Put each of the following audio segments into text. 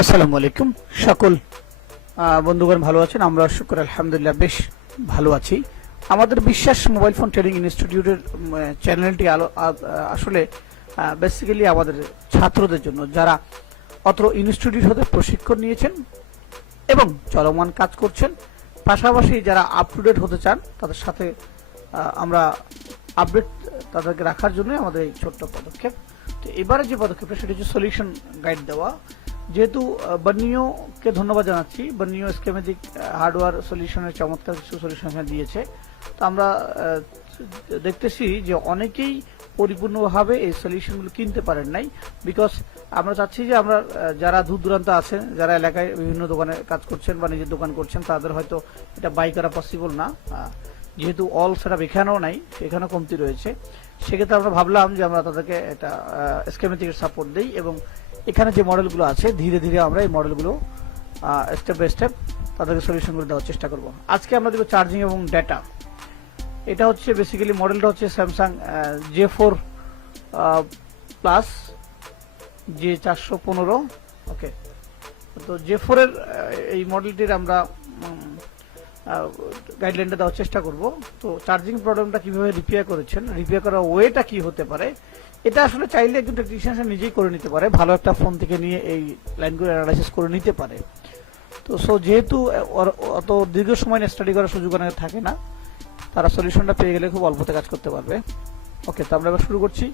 আসসালামু আলাইকুম সকল বন্ধুগণ ভালো আছেন। আমরা শুকর আলহামদুলিল্লাহ বেশ ভালো আছি। আমাদের বিশ্বাস মোবাইল ফোন ট্রেনিং ইনস্টিটিউটের চ্যানেলটি আসলে বেসিক্যালি আমাদের ছাত্রদের জন্য, যারা অত্র ইনস্টিটিউট হতে প্রশিক্ষণ নিয়েছেন এবং চলমান কাজ করছেন, পাশাপাশি যারা আপ টু ডেট হতে চান তাদের সাথে আমরা আপডেট তাদেরকে রাখার জন্য আমাদের এই ছোট্ট পদক্ষেপ। তো এবারে যে পদক্ষেপটা সেটা হচ্ছে সলিউশন গাইড দেওয়া। যেহেতু বার্নিওকে ধন্যবাদ জানাচ্ছি, বার্নিও স্কেমেটিক হার্ডওয়্যার সলিউশনের চমৎকার কিছু সলিউশন দিয়েছে। তো আমরা দেখতেছি যে অনেকেই পরিপূর্ণভাবে এই সলিউশনগুলো কিনতে পারেন নাই, বিকজ আমরা চাচ্ছি যে আমরা যারা দূর দূরান্ত আছেন, যারা এলাকায় বিভিন্ন দোকানে কাজ করছেন বা নিজের দোকান করছেন, তাদের হয়তো এটা বাই করা পসিবল না, যেহেতু অল সেটআপ এখানেও নাই, সেখানেও কমতি রয়েছে। সেক্ষেত্রে আমরা ভাবলাম যে আমরা তাদেরকে একটা স্কেমেটিকের সাপোর্ট দিই এবং এখানে যে মডেলগুলো আছে ধীরে ধীরে আমরা এই মডেলগুলো স্টেপ বাই স্টেপ তাদেরকে সলিউশনগুলো দেওয়ার চেষ্টা করব। আজকে আমরা দেখব চার্জিং এবং ডেটা। এটা হচ্ছে বেসিক্যালি মডেলটা হচ্ছে স্যামসাং J4 প্লাস J415। ওকে, তো J4 এর এই মডেলটির আমরা গাইডলাইনটা দেওয়ার চেষ্টা করব। তো চার্জিং প্রবলেমটা কিভাবে রিপেয়ার করেছেন, রিপেয়ার করার ওয়েটা কি হতে পারে, এটা আসলে চাইলে একজন টেকনিশিয়ান নিজেই করে নিতে পারে, ভালো একটা ফোন থেকে নিয়ে এই লাইনগুলো অ্যানালাইসিস করে নিতে পারে। তো যেহেতু অত দীর্ঘ সময় স্টাডি করার সুযোগ অনেক থাকে না, তারা সলিউশনটা পেয়ে গেলে খুব অল্পতে কাজ করতে পারবে। ওকে, তো আমরা এবার শুরু করছি।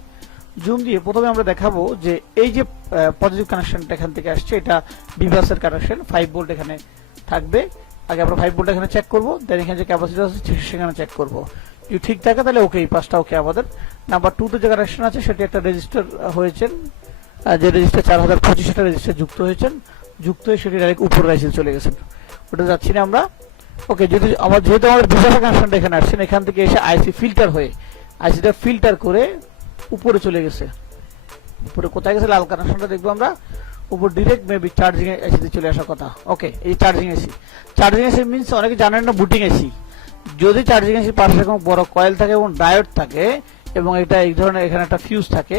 জুম দিয়ে প্রথমে আমরা দেখাবো যে এই যে পজিটিভ কানেকশনটা এখান থেকে আসছে, এটা বিভাসের কানেকশন, 5 ভোল্ট এখানে থাকবে। আগে আমরা 5 ভোল্ট এখানে চেক করবো, দেন এখানে যে ক্যাপাসিটি আছে সেখানে চেক করবো। যদি ঠিক থাকে তাহলে ওকে, এই পাঁচটা ওকে। আমাদের নাম্বার 2 তে যে কানেকশন আছে সেটা একটা রেজিস্টার হয়েছেন, যে রেজিস্টার 4025 টা রেজিস্টার যুক্ত হয়েছেন, যুক্ত হয়ে সেটি ডাইরেক্ট উপর রাইসে চলে গেছেন, ওটা যাচ্ছি না আমরা। ওকে, যেহেতু আমাদের বিভাসের কানেকশনটা এখানে আসছেন, এখান থেকে এসে আইসি ফিল্টার হয়ে আইসিটা ফিল্টার করে উপরে চলে গেছে। উপরে কোথায় গেছে লাল কানেকশনটা দেখবো আমরা, উপর ডিরেক্ট মেবি চার্জিং এসিতে চলে আসার কথা। ওকে, এই charging AC, charging AC means অনেকে জানেন না বুটিং এসি। যদি চার্জিং এসি পাশে এরকম বড় কয়েল থাকে এবং ডায়োড থাকে এবং এটা এই ধরনের এখানে একটা ফিউজ থাকে,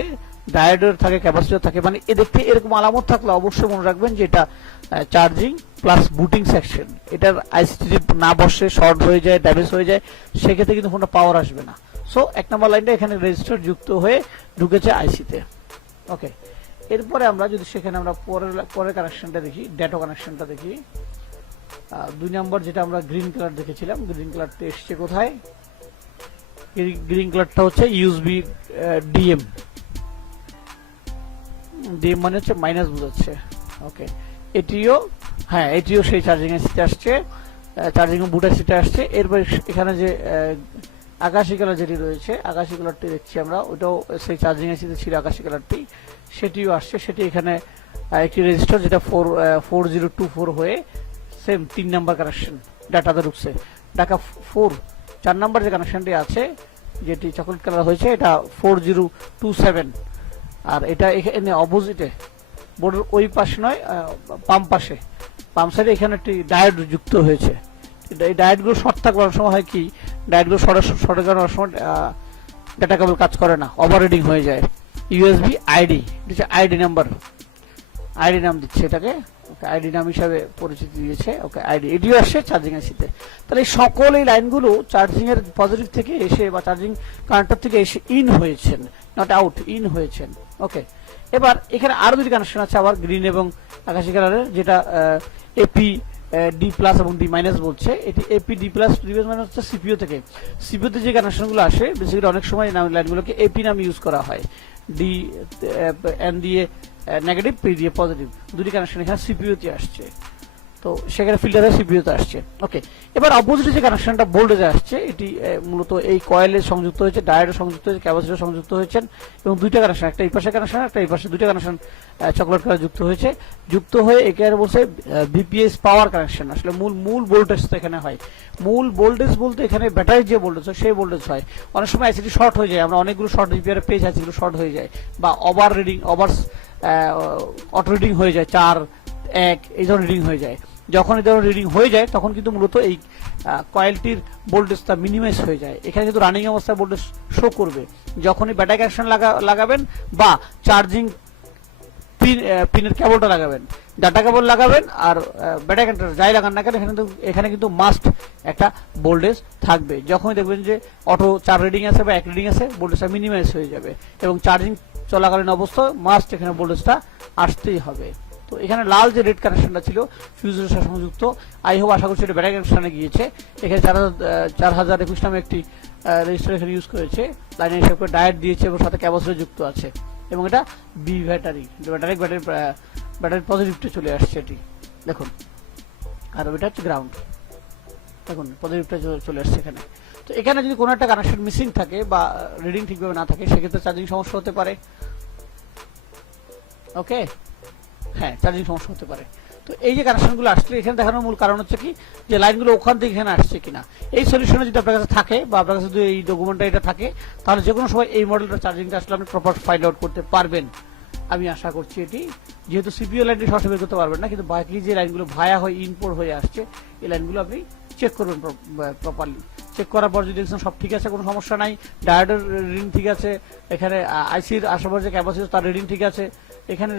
ডায়োডের থাকে, ক্যাপাসিটর থাকে, মানে এ দেখতে এরকম আলামত থাকলে অবশ্যই মনে রাখবেন যে এটা চার্জিং প্লাস বুটিং সেকশন। এটার আইসি যদি না বসে, শর্ট হয়ে যায়, ড্যামেজ হয়ে যায়, সেক্ষেত্রে কিন্তু ফোনটা পাওয়ার আসবে না। সো 1 নম্বর লাইনটা এখানে রেজিস্টার যুক্ত হয়ে ঢুকেছে আইসিতে। ওকে, এরপরে আমরা যদি সেখানে আমরা পরের কানেকশনটা দেখি, ডেটা কানেকশনটা দেখি। 2 নম্বর যেটা আমরা গ্রিন কালার দেখেছিলাম, গ্রিন কালারটা এসছে কোথায়? গ্রিন কালারটা হচ্ছে ইউএসবি ডিএম, ডিএম মানে হচ্ছে মাইনাস বোঝাচ্ছে। ওকে, এটিও হ্যাঁ, এটিও সেই চার্জিং এসিতে আসছে, চার্জিং বুট এসিতে আসছে। এরপর এখানে যে আকাশি কালার যেটি রয়েছে, আকাশি কালারটি দেখছি আমরা, ওটাও সেই চার্জিং এসিতে ছিল আকাশি কালারটি, সেটিও আসছে। সেটি এখানে একটি রেজিস্টার যেটা 4024 হয়ে সেম 3 নাম্বার কানেকশন ডাটাতে ঢুকছে। ডাটা 4 নাম্বার যে কানেকশনটি আছে, যেটি চকলেট কালার হয়েছে, এটা 4027। আর এটা এখানে অপোজিটে বোর্ডের ওই পাশে নয়, পাম্প পাশে, পাম্প সাইডে এখানে একটি ডায়োড যুক্ত হয়েছে। এই ডায়োডগুলো শর্ট থাকলে অনেক সময় হয় কি, ডায়োডগুলো শর্টের কারণে অনেক সময় ডাটা কেবল কাজ করে না, ওভাররিডিং হয়ে যায়। ইউএসবি আইডি, এটা আইডি নাম্বার, আইডি নাম দিচ্ছে এটাকে, আইডি নাম হিসাবে পরিচিতি দিয়েছে। ওকে, আইডি, এটিও আসছে চার্জিং এসিতে। তাহলে সকল এই লাইনগুলো চার্জিং এর পজিটিভ থেকে এসে বা চার্জিং কানেক্টর থেকে এসে ইন হয়েছেন, নট আউট, ইন হয়েছেন। ওকে, এবার এখানে আরো দুটি কানেকশন আছে আবার গ্রিন এবং আকাশি কালারের, যেটা এপি ডি প্লাস এবং ডি মাইনাস বলছে। এটি এপি ডি প্লাস মানে হচ্ছে সিপিইউ থেকে। সিপিইউ তে যে কানেকশনগুলো আসে বেসিক্যালি অনেক সময় লাইনগুলোকে এপি নাম ইউজ করা হয়, ডি এন দিয়ে নেগেটিভ, পি দিয়ে পজিটিভ, দুটি কানেকশন এখানে সিপিইউ তে আসছে। তো সেখানে ফিল্টারে সিপিইউ তে আসছে। ওকে, এবার অপোজিটে যে কানেকশনটা ভোল্টেজে আসছে, এটি মূলত এই কয়েলে সংযুক্ত হয়েছে, ডায়োডে সংযুক্ত হয়েছে, ক্যাপাসিটর সংযুক্ত হয়েছেন এবং দুইটা কানেকশন, একটা এই পাশে কানেকশন, একটা এই পাশে, দুইটা কানেকশন চকলেট কালার যুক্ত হয়েছে। যুক্ত হয়ে এখানে বলছে বিপিএস পাওয়ার কানেকশন। আসলে মূল ভোল্টেজ তো এখানে হয়, মূল ভোল্টেজ বলতে এখানে ব্যাটারির যে ভোল্টেজ হয় সেই ভোল্টেজ হয়। অনেক সময় আইসিটি শর্ট হয়ে যায়, আমরা অনেকগুলো শর্ট রিপেয়ার পেজ আছে, যেগুলো শর্ট হয়ে যায় বা ওভার রিডিং, অটো রিডিং হয়ে যায়, 4-1 এই ধরনের রিডিং হয়ে যায়। যখন এই ধরনের রিডিং হয়ে যায় তখন কিন্তু মূলত এই কয়েলটির ভোল্টেজটা মিনিমাইজ হয়ে যায়। এখানে কিন্তু রানিং অবস্থায় ভোল্টেজ শো করবে। যখনই ব্যাটারি কানেকশন লাগাবেন বা চার্জিং পিনের কেবলটা লাগাবেন, ডাটা কেবল লাগাবেন আর ব্যাটারি কানেক্টর যাই লাগান না কেন এখানে কিন্তু মাস্ট একটা ভোল্টেজ থাকবে। যখনই দেখবেন যে অটো 4 রিডিং আছে বা 1 রিডিং আছে, ভোল্টেজটা মিনিমাইজ হয়ে যাবে এবং চার্জিং চলাকালীন অবস্থায় মাস্ট এখানে ভোল্টেজটা আসতেই হবে। তো এখানে লাল যে রেড কানেকশনটা ছিল ফিউজের সাথে সংযুক্ত, আই হোপ আশা করছি এটা ব্যাটারি কানেকশনে গিয়েছে। এখানে 4021 নামে একটি রেজিস্টার এখানে ইউজ করেছে, লাইনে হিসাব করে ডায়েট দিয়েছে এবং সাথে ক্যাপাসিটর যুক্ত আছে এবং এটা বি ব্যাটারি ব্যাটারি পজিটিভটা চলে আসছে এটি দেখুন, আর এটা হচ্ছে গ্রাউন্ড, দেখুন পজিটিভটা চলে আসছে এখানে। তো এখানে যদি কোনো একটা কানেকশন মিসিং থাকে বা রিডিং ঠিকভাবে না থাকে সেক্ষেত্রে চার্জিং সমস্যা হতে পারে। ওকে, হ্যাঁ চার্জিং সমস্যা হতে পারে। তো এই যে কানেকশনগুলো আসছে এখানে দেখানোর মূল কারণ হচ্ছে কি যে লাইনগুলো ওখান থেকে এখানে আসছে কিনা। এই সলিউশনে যদি আপনার কাছে থাকে বা আপনার কাছে যদি এই ডকুমেন্টটা এটা থাকে তাহলে যে কোনো সময় এই মডেলটা চার্জিংটা আসলে আপনি প্রপার ফাইন্ড আউট করতে পারবেন। আমি আশা করছি এটি, যেহেতু সিপিইউ লাইনটি সরাসরি বের করতে পারবেন না, কিন্তু বাকি যে লাইনগুলো ভায়া হয়ে ইনপোর্ট হয়ে আসছে এই লাইনগুলো আপনি চেক করবেন প্রপারলি। চেক করার পর যদি দেখছেন সব ঠিক আছে, কোনো সমস্যা নাই, ডায়োডের রিডিং ঠিক আছে, এখানে আইসির আশেপাশে যে ক্যাপাসিটর তার রিডিং ঠিক আছে, এখানে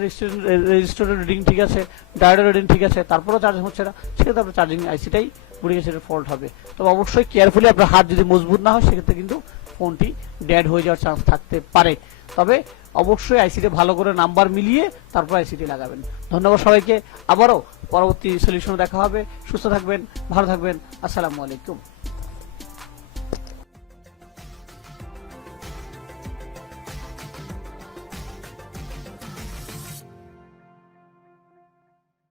রেজিস্টরের রিডিং ঠিক আছে, ডায়োডের রিডিং ঠিক আছে, তারপরেও চার্জিং হচ্ছে না, সেক্ষেত্রে আপনার চার্জিং আইসিটাই ঘুরে গেছে, এটা ফল্ট হবে। তবে অবশ্যই কেয়ারফুলি আপনার হাত যদি মজবুত না হয় সেক্ষেত্রে কিন্তু ফোনটি ডেড হয়ে যাওয়ার চান্স থাকতে পারে। তবে অবশ্যই আইসিটি ভালো করে নাম্বার মিলিয়ে তারপর আইসিটি লাগাবেন। ধন্যবাদ সবাইকে, আবারও পরবর্তী সলিউশনে দেখা হবে। সুস্থ থাকবেন, ভালো থাকবেন, আসসালামু আলাইকুম।